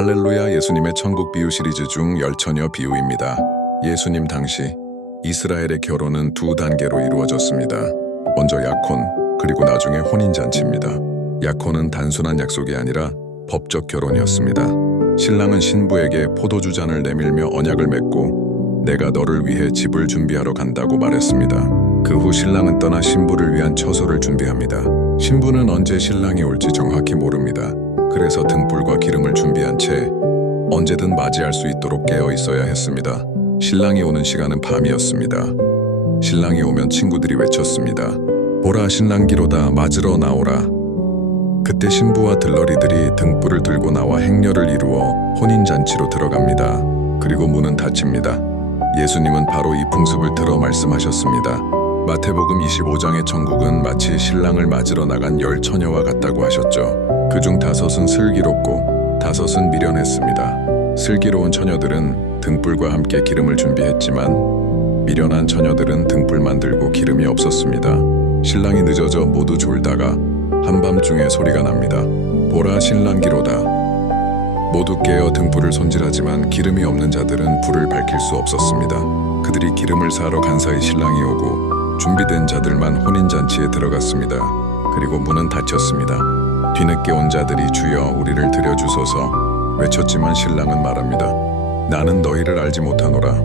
할렐루야 예수님의 천국 비유 시리즈 중 열처녀 비유입니다. 예수님 당시 이스라엘의 결혼은 두 단계로 이루어졌습니다. 먼저 약혼, 그리고 나중에 혼인잔치입니다. 약혼은 단순한 약속이 아니라 법적 결혼이었습니다. 신랑은 신부에게 포도주 잔을 내밀며 언약을 맺고 내가 너를 위해 집을 준비하러 간다고 말했습니다. 그후 신랑은 떠나 신부를 위한 처소를 준비합니다. 신부는 언제 신랑이 올지 정확히 모릅니다. 그래서 등불과 기름을 준비한 채 언제든 맞이할 수 있도록 깨어 있어야 했습니다. 신랑이 오는 시간은 밤이었습니다. 신랑이 오면 친구들이 외쳤습니다. 보라 신랑기로다 맞으러 나오라. 그때 신부와 들러리들이 등불을 들고 나와 행렬을 이루어 혼인잔치로 들어갑니다. 그리고 문은 닫힙니다. 예수님은 바로 이 풍습을 들어 말씀하셨습니다. 마태복음 25장의 천국은 마치 신랑을 맞으러 나간 열 처녀와 같다고 하셨죠. 그중 다섯은 슬기롭고 다섯은 미련했습니다. 슬기로운 처녀들은 등불과 함께 기름을 준비했지만 미련한 처녀들은 등불만 들고 기름이 없었습니다. 신랑이 늦어져 모두 졸다가 한밤중에 소리가 납니다. 보라 신랑기로다. 모두 깨어 등불을 손질하지만 기름이 없는 자들은 불을 밝힐 수 없었습니다. 그들이 기름을 사러 간 사이 신랑이 오고 준비된 자들만 혼인잔치에 들어갔습니다. 그리고 문은 닫혔습니다. 뒤늦게 온 자들이 주여 우리를 들여주소서 외쳤지만 신랑은 말합니다. 나는 너희를 알지 못하노라.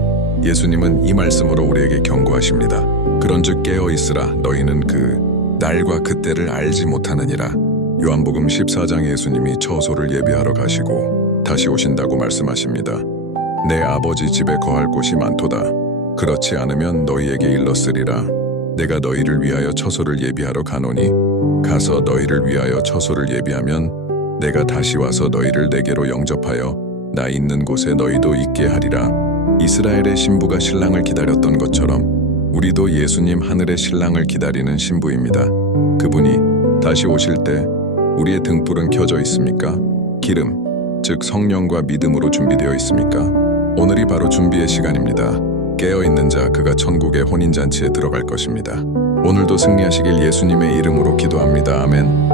예수님은 이 말씀으로 우리에게 경고하십니다. 그런즉 깨어 있으라 너희는 그 날과 그때를 알지 못하느니라. 요한복음 14장 예수님이 처소를 예비하러 가시고 다시 오신다고 말씀하십니다. 내 아버지 집에 거할 곳이 많도다. 그렇지 않으면 너희에게 일렀으리라. 내가 너희를 위하여 처소를 예비하러 가노니 가서 너희를 위하여 처소를 예비하면 내가 다시 와서 너희를 내게로 영접하여 나 있는 곳에 너희도 있게 하리라. 이스라엘의 신부가 신랑을 기다렸던 것처럼 우리도 예수님 하늘의 신랑을 기다리는 신부입니다. 그분이 다시 오실 때 우리의 등불은 켜져 있습니까? 기름, 즉 성령과 믿음으로 준비되어 있습니까? 오늘이 바로 준비의 시간입니다. 깨어 있는 자 그가 천국의 혼인 잔치에 들어갈 것입니다. 오늘도 승리하시길 예수님의 이름으로 기도합니다. 아멘.